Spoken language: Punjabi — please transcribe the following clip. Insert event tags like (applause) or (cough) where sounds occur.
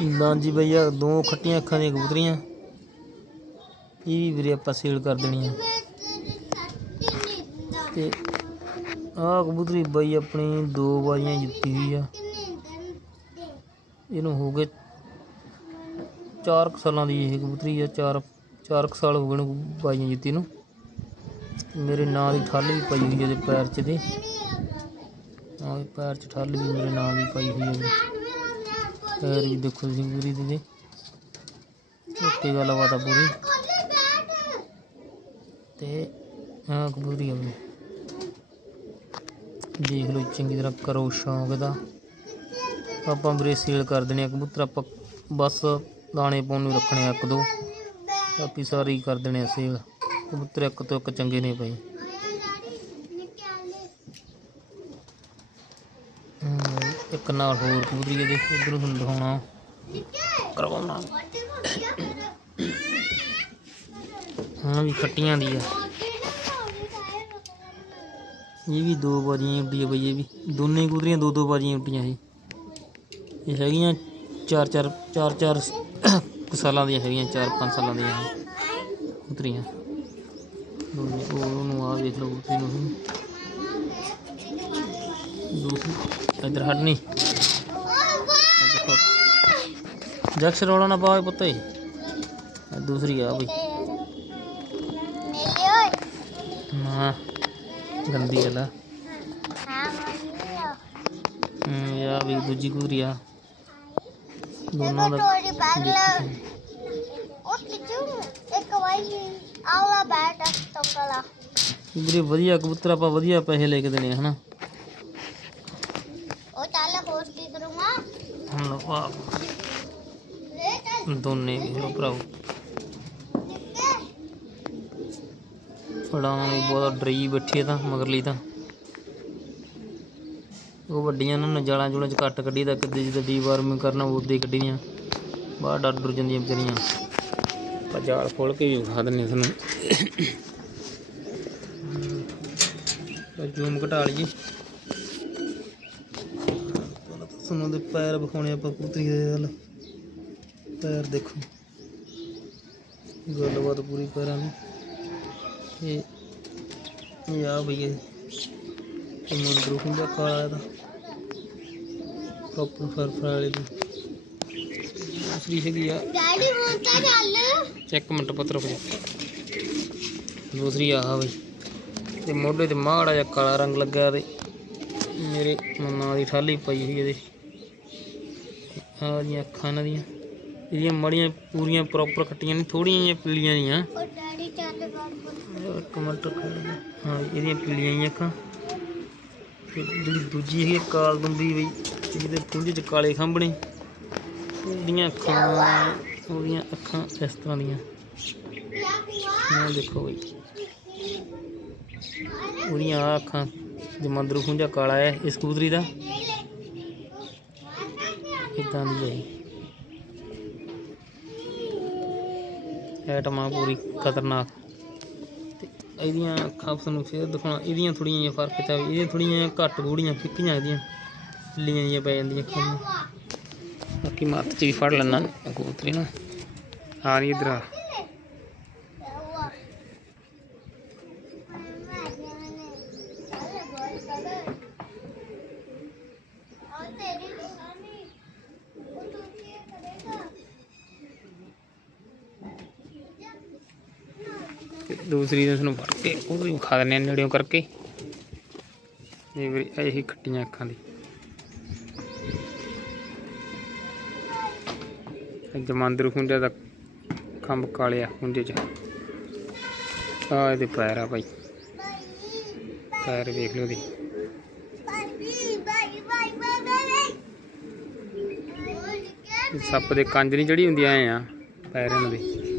ਲਾਂਜੀ ਭਈਆ, ਦੋ ਖੱਟੀਆਂ ਅੱਖਾਂ ਦੀਆਂ ਕਬੂਤਰੀਆਂ। ਇਹ ਵੀ ਵੀਰੇ ਆਪਾਂ ਸੇਲ ਕਰ ਦੇਣੀਆਂ। ਤੇ ਆਹ ਕਬੂਤਰੀ ਬਾਈ ਆਪਣੀ ਦੋ ਵਾਰੀਆਂ ਜਿੱਤੀ ਹੋਈ ਆ। ਇਹਨੂੰ ਹੋ ਗਏ 4 ਸਾਲਾਂ ਦੀ ਇਹ ਕਬੂਤਰੀ ਆ 4 4 ਸਾਲ ਹੋ ਗਏ ਨੂੰ ਬਾਈਆਂ ਜਿੱਤੀ ਨੂੰ। ਮੇਰੇ ਨਾਂ ਦੀ ਠੱਲ ਵੀ ਪਈ ਹੋਈ ਇਹਦੇ ਪੈਰ 'ਚ ਦੇ ਆਹ ਪੈਰ 'ਚ ਠੱਲ ਵੀ ਮੇਰੇ ਨਾਂ ਦੀ ਪਈ ਹੋਈ ਹੈ ਪੈਰ ਵੀ ਦੇਖੋ ਤੁਸੀਂ ਪੂਰੀ ਦੇ ਓਕੇ ਗੱਲਬਾਤ ਆ ਪੂਰੀ। ਤੇ ਆਹ ਕਬੂਤਰੀ ਆ ਦੇਖ ਲਓ ਚੰਗੀ ਤਰ੍ਹਾਂ ਕਰੋ ਸ਼ੌਂਕ ਦਾ। ਆਪਾਂ ਵੀਰੇ ਸੇਲ ਕਰ ਦੇਣੇ ਆ ਕਬੂਤਰ ਆਪਾਂ ਬਸ ਦਾਣੇ ਪਾਉਣ ਨੂੰ ਰੱਖਣੇ ਆ ਇੱਕ ਦੋ। ਬਾਕੀ ਸਾਰੇ ਹੀ ਕਰ ਦੇਣੇ ਆ ਸੇਲ ਕਬੂਤਰ ਇੱਕ ਤੋਂ ਇੱਕ ਚੰਗੇ ਨੇ ਭਾਈ। ਹਮ, ਇੱਕ ਨਾਲ ਹੋਰ ਕਬੂਤਰੀ ਇਹਦੇ ਇਧਰੋਂ ਤੁਹਾਨੂੰ ਦਿਖਾਉਣਾ। ਕਰਵਾਉਣਾ ਹਾਂ ਵੀ ਖੱਟੀਆਂ ਦੀ ਆ। ਇਹ ਵੀ ਦੋ ਬਾਜੀਆਂ ਉੱਡੀ ਆ ਬਈ ਇਹ ਵੀ। ਦੋਨੇ ਕਬੂਤਰੀਆਂ ਦੋ ਦੋ ਬਾਜੀਆਂ ਉੱਡੀਆਂ ਸੀ। ਇਹ ਹੈਗੀਆਂ ਚਾਰ ਚਾਰ ਚਾਰ ਚਾਰ (coughs) ਕੁ ਸਾਲਾਂ ਦੀਆਂ ਹੈਗੀਆਂ ਚਾਰ ਪੰਜ ਸਾਲਾਂ ਦੀਆਂ ਇਹ ਕਬੂਤਰੀਆਂ। ਦੋਨੇ ਉਹ ਉਹਨੂੰ ਆ ਵੇਖ ਲਓ ਕਬੂਤਰੀ ਨੂੰ ਵੀ। ਦੂਸਰੀ ਇੱਧਰ ਹਟਣੀ ਜਕਸ ਰੋਣਾ ਨਾ ਪਾਵੇ ਪੁੱਤੇ ਇਹ ਦੂਸਰੀ ਆ ਬਈ ਨਾ ਗੰਦੀ ਗੱਲ ਆ ਹਮ, ਇਹ ਆ ਵੀ ਦੂਜੀ ਕਬੂਤਰੀ ਆ ਦੋਨਾਂ ਦਾ ਵੀਰੇ ਵਧੀਆ ਕਬੂਤਰ ਆਪਾਂ ਵਧੀਆ ਪੈਸੇ ਲੈ ਕੇ ਦੇਣੇ ਆ ਹਨਾ ਹੁਣ ਲਓ ਆ ਦੋਨੇ ਵੇਖ ਲਓ ਭਰਾਓ। ਫੜਾਉਣ ਵੀ ਬਹੁਤ ਡਰੀ ਬੈਠੀ ਤਾਂ ਮਗਰਲੀ ਤਾਂ। ਉਹ ਵੱਡੀਆਂ ਨੂੰ ਨਜਾਲਾਂ ਜੁਲਾਂ ਚ ਕੱਟ ਕੱਢੀ ਦਾ ਕਿੱਦੇ ਜਿੱਦਾਂ ਡੀਵਾਰਮਿੰਗ ਕਰਨਾ ਉਹਦੇ ਕੱਢੀਆਂ। ਬਾਹਰ ਡਰ ਡਰ ਜਾਂਦੀਆਂ ਵਿਚਾਰੀਆਂ। ਆਪਾਂ ਜਾਲ ਖੋਲ ਕੇ ਵੀ ਵਿਖਾ ਦਿੰਨੇ ਤੁਹਾਨੂੰ। ਜੂਮ ਘਟਾ ਲਈਏ। ਤੁਹਾਨੂੰ ਦੇ ਪੈਰ ਵਿਖਾਉਣੇ ਆਪਾਂ ਕਬੂਤਰੀ ਦੇ ਵੱਲ। ਪੈਰ ਦੇਖੋ। ਗੱਲਬਾਤ ਪੂਰੀ ਪੈਰਾਂ ਦੀ। ਇਹ ਇਹ ਆ ਭਈਆ ਇਹ। ਮੰਦਰੂ ਹੁੰਦਾ ਕਾਲਾ ਇਹਦਾ। ਪ੍ਰੋਪਰ ਫਰ ਫਰ ਵਾਲੇ ਦੀ। ਦੂਸਰੀ ਹੈਗੀ ਆ। ਡੈਡੀ ਹੁਣ ਤਾਂ ਚੱਲ। ਚੈੱਕ ਮਿੰਟ ਪੱਤਰ ਹੋ ਦੂਸਰੀ ਆਹ ਬਈ। ਤੇ ਮੋਢੇ ਤੇ ਮਾੜਾ ਜਿਹਾ ਕਾਲਾ ਰੰਗ ਲੱਗਾ ਤੇ ਮੇਰੇ ਮੰਨਾ ਦੀ ਠਾਲੀ ਪਈ ਹੋਈ ਇਹਦੇ। ਆਹ ਦੀਆਂ ਅੱਖਾਂ ਇਹਨਾਂ ਦੀਆਂ। ਇਹਦੀਆਂ ਮੜੀਆਂ ਪੂਰੀਆਂ ਪ੍ਰੋਪਰ ਕੱਟੀਆਂ ਨਹੀਂ ਥੋੜੀਆਂ ਜਿਹੀਆਂ ਪੀਲੀਆਂ ਜੀਆਂ ਉਹ ਡੈਡੀ ਚੱਲ ਬਾਬਾ। ਹਾਂ ਇਹਦੀਆਂ ਪੀਲੀਆਂ ਜਿਹੀਆਂ ਅੱਖਾਂ। ਤੇ ਜਿਹੜੀ ਦੂਜੀ ਹੈਗੀ ਕਾਲ ਦੁੰਦੀ ਬਈ ਜਿਹਦੇ ਪੁੰਜ ਚ ਕਾਲੇ ਉਹਦੀਆਂ ਅੱਖਾਂ ਉਹਦੀਆਂ ਅੱਖਾਂ ਇਸ ਤਰ੍ਹਾਂ ਦੀਆਂ। ਇਹ ਦੇਖੋ ਬਈ। ਉਹਦੀਆਂ ਅੱਖਾਂ ਜਮੰਦਰੂ ਖੁੰਝਾ ਕਾਲਾ ਹੈ ਇਸ ਕਬੂਤਰੀ ਦਾ। ਇਦਾਂ ਦੀ ਹੈ? ਐਟਮਾਂ ਪੂਰੀ ਖਤਰਨਾਕ। ਤੇ ਇਹਦੀਆਂ ਅੱਖਾਂ ਤੁਹਾਨੂੰ ਫੇਰ ਦਿਖਾਉਣਾ। ਇਹਦੀਆਂ ਥੋੜੀਆਂ ਜਿਹੀਆਂ ਫ਼ਰਕ ਤਾਂ ਇਹਦੀਆਂ ਥੋੜੀਆਂ ਘੱਟ ਗੂੜੀਆਂ ਫਿੱਕੀਆਂ ਇਹਦੀਆਂ। ਲੀਆਂ ਜਿਹੀਆਂ ਪੈ ਜਾਂਦੀਆਂ ਅੱਖਾਂ ਬਾਕੀ ਮੱਤ 'ਚ ਵੀ ਫੜ ਲੈਣਾ ਕਬੂਤਰੀ ਨਾ। ਆ ਨਹੀਂ ਇਧਰ ਆ। ਤੇ ਦੂਸਰੀ ਨੂੰ ਤੁਹਾਨੂੰ ਫੜ ਕੇ ਉਹਨੂੰ ਵੀ ਖਾ ਦਿੰਦੇ ਆ ਨੇੜਿਓਂ ਕਰਕੇ। ਇਹ ਵੀ ਇਹੀ ਖੱਟੀਆਂ ਅੱਖਾਂ ਦੀ। ਇਹ ਜਮਾਂਦਰ ਖੁੰਡੇ ਦਾ ਖੰਭ ਕਾਲਿਆ ਖੁੰਡੇ ਚ। ਆ ਇਹਦੇ ਪੈਰ ਆ ਭਾਈ ਪੈਰ ਵੇਖ ਲਓ ਦੀ ਸੱਪ ਦੇ ਕੰਜ ਨਹੀਂ ਜਿਹੜੀ ਹੁੰਦੀ, ਐ ਆ, ਪੈਰ ਇਹਨਾਂ ਦੇ।